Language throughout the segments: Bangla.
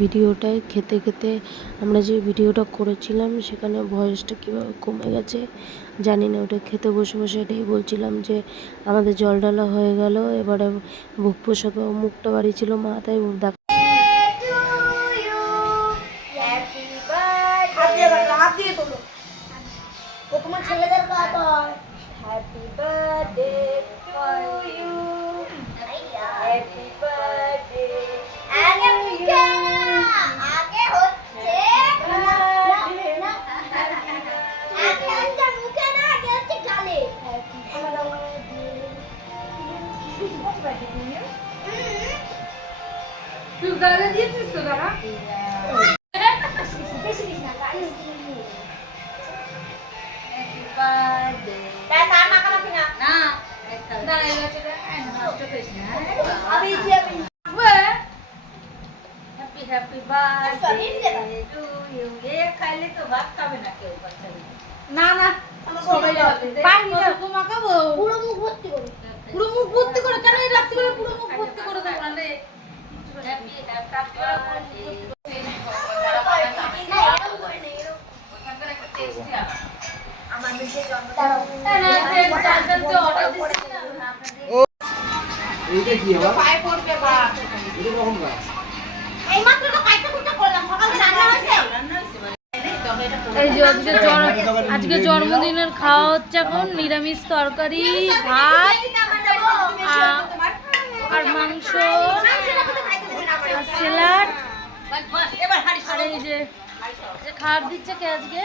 ভিডিওটায় খেতে খেতে আমরা যে ভিডিওটা করেছিলাম সেখানে ভয়েসটা কীভাবে কমে গেছে জানি না। ওটা খেতে বসে বসে এটাই বলছিলাম যে আমাদের জল ঢালা হয়ে গেল, এবারে ভোগ প্রসাদ মুখটা বাড়ি ছিল মা, তাই Happy birthday to you. Happy birthday. আগে মুখে আগে হচ্ছে না আগে হচ্ছে মুখে না, আগে হচ্ছে গালে। তুই গালে দিয়েছিস তো দাঁড়া। Happy birthday to you. খাইলে তো ভাত খাবে না কেউ, না না সবাই মাখাবো পুরো মুখ ভর্তি করে, পুরো মুখ ভর্তি করে। কেন এই রাত্রিবেলা পুরো মুখ ভর্তি করে দেবো না রে? এই যে আজকে জন্মদিনের খাওয়া হচ্ছে এখন নিরামিষ তরকারি, ভাত আর মাংস আর স্যালাড। আর এই যে খাবার দিচ্ছে কে আজকে?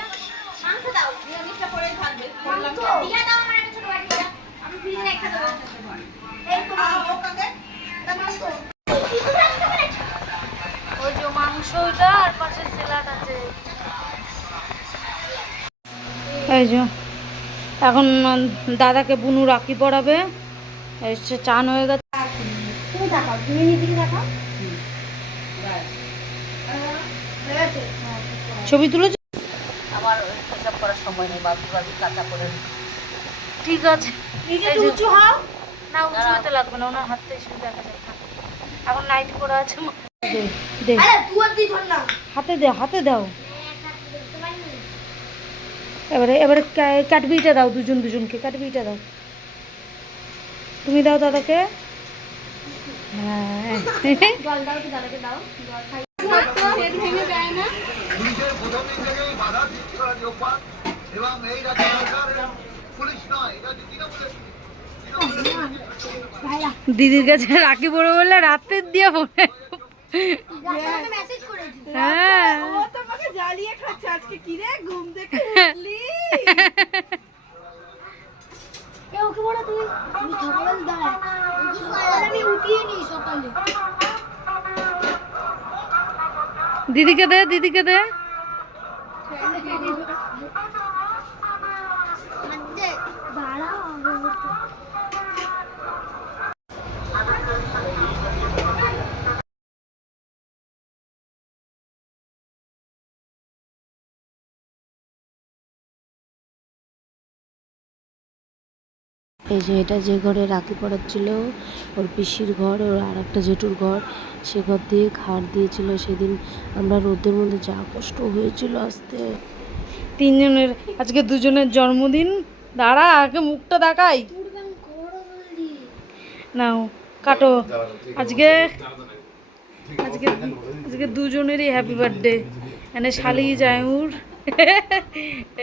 ওই যে মাংসটা আর পাশে স্যালাড আছে। এই যে এখন দাদাকে বুনু রাখি পড়াবে, এসে চান হয়ে গেছে। ছবি তুলেছ? আমার হিসাব করার সময় নেই, বাবু বাবু কাঁচা করে। ঠিক আছে, উঁচু হও। না উঁচু হতে লাগবে না, ওনার হাতটা শুধু দেখা যাবে। এখন নাইট পরা আছে। দে হাতে দে, হাতে দাও। এবারে এবারে কাটবিটা দাও, দুজনকে কাটবিটা দাও। তুমি দাও দাদাকে। হ্যাঁ জল দাও, দাদাকে দাও জল খাই। দিদির কাছে রাখি পড়ে বললে রাতে দিয়ে পড়ে। হ্যাঁ জ্বালিয়ে খাচ্ছে আজকে। কি রে ঘুম থেকে উঠলি? দিদিকে দে, দিদিকে দে। এই যে এটা যে ঘরে রাখি পড়াচ্ছিল ওর পিসির ঘর, ওর আর একটা জেঠুর ঘর, সে ঘর দিয়ে খাট দিয়েছিল সেদিন। আমরা রোদের মধ্যে যা কষ্ট হয়েছিল আসতে। তিনজনের আজকে দুজনের জন্মদিন। দাঁড়া আগে মুখটা দেখাই। নাও কাটো। আজকে আজকে আজকে দুজনেরই হ্যাপি বার্থডে। মানে শালি জায়ুর,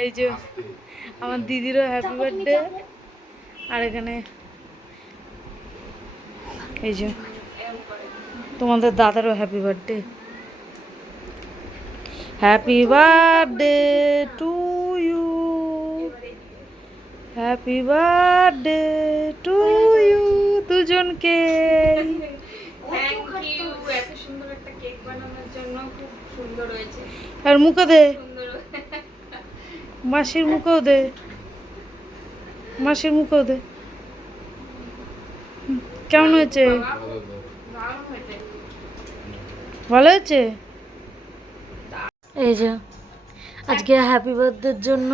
এই যে আমার দিদিরও হ্যাপি বার্থডে। আর এখানে এই যে তোমাদের দাদারও happy birthday. Happy birthday to you, happy birthday to you দুজনকে। থ্যাংক ইউ এত সুন্দর একটা কেক বানানোর জন্য। খুব সুন্দর হয়েছে। আর মুখে দে, সুন্দর মাসির মুখেও দে, মাসির মুখেও দে। কেমন হয়েছে? ভালো হয়েছে। এই যে আজকে হ্যাপি বার্থডের জন্য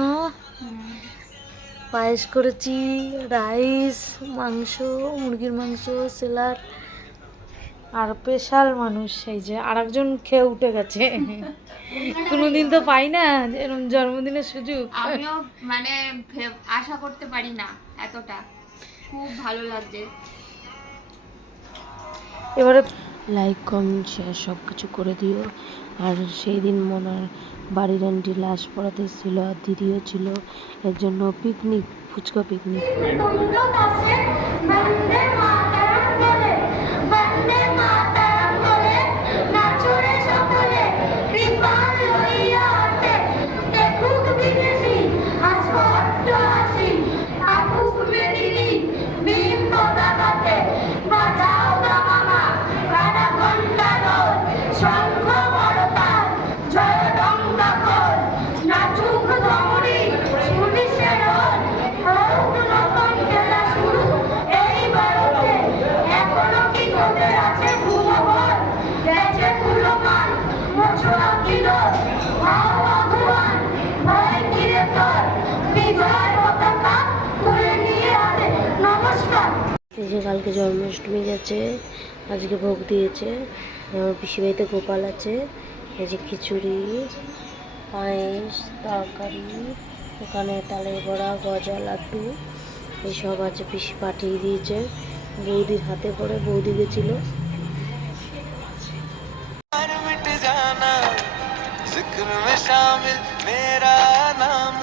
পায়েস করেছি, রাইস, মাংস, মুরগির মাংস, স্যালাড, আর স্পেশাল মানুষ এই যে আরেকজন খেয়ে উঠে গেছে। কোনোদিন তো পাই না এরকম জন্মদিনের সুযোগ। আমিও মানে আশা করতে পারি না এতটা, খুব ভালো লাগছে। এবারে লাইক কমেন্ট শেয়ার সব কিছু করে দিও। আর সেই দিন মনার বাড়ির আন্টি লাশ পড়াতে ছিল, আর দিদিও ছিল, এর জন্য পিকনিক, ফুচকা পিকনিক। এই যে কালকে জন্মাষ্টমী গেছে, আজকে ভোগ দিয়েছে। আমার পিসি বাড়িতে গোপাল আছে। এই যে খিচুড়ি, পায়েস, তরকারি, এখানে তালের বড়া, গজা, লাড্ডু এইসব আছে। পিসি পাঠিয়ে দিয়েছে বৌদির হাতে করে, বৌদি গেছিল। जिक्र में शामिल मेरा नाम